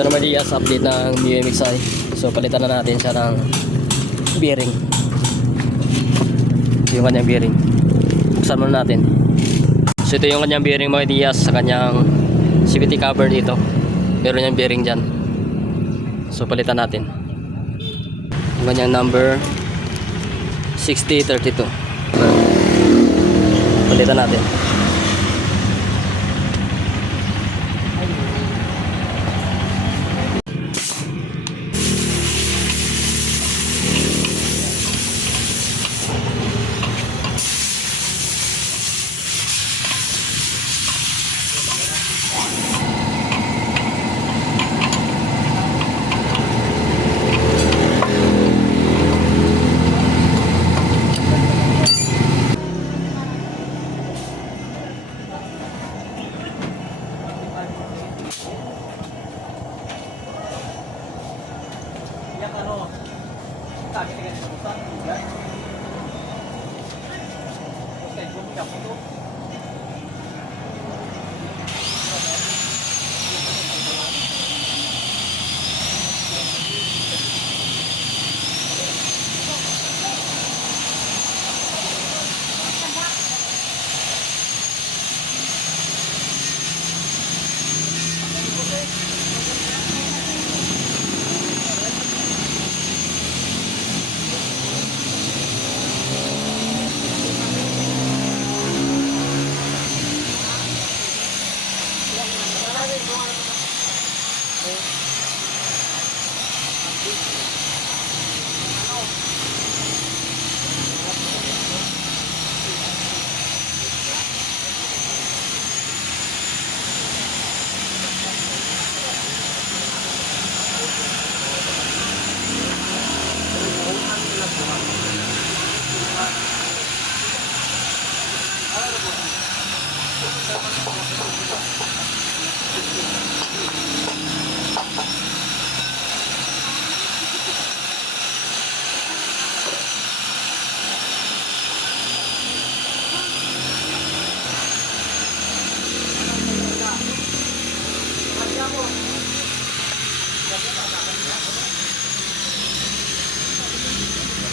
ito naman Diaz, update ng MIUI-MXI. So palitan na natin siya ng bearing. Ito yung kanyang bearing. Buksan muna natin. So ito yung kanyang bearing mga Diaz sa kanyang CVT cover dito. Meron yung bearing dyan. So palitan natin. Yung kanyang number 6032. Palitan natin.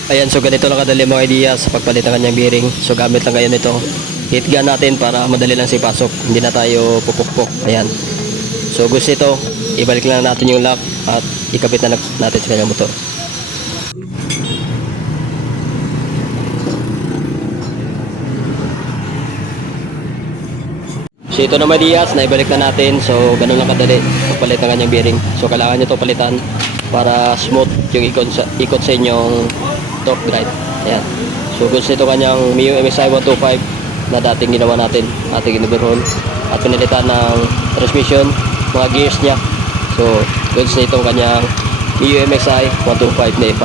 Ayan, so ganito lang kadali mga idea sa pagpalit ng kanyang bearing. So gamit lang ngayon ito. Heat gun natin para madali lang sipasok. Hindi na tayo pupukpok. Ayan. So gusto ito, ibalik lang natin yung lock at ikabit na natin sa kanyang motor. So ito naman Diaz, naibalik na natin. So ganun lang kadali pagpalit ng kanyang bearing. So kailangan nyo ito palitan para smooth yung ikot sa inyong torque guide. Ayan. So goods nito kanyang MIUI-MXI 125 na dating ginawa natin, ating in-overhaul at pinalitan ng transmission, mga gears niya. So goods nito kanyang MIUI-MXI 125 na E5.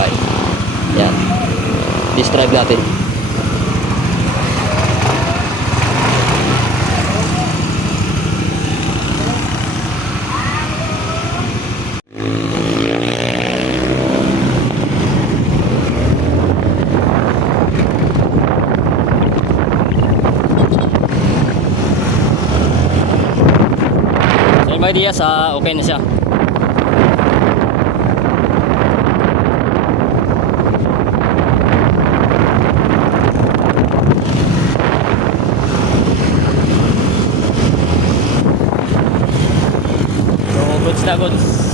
Ayan. Disk drive natin. Mga Diaz, okay na siya. So goods na goods.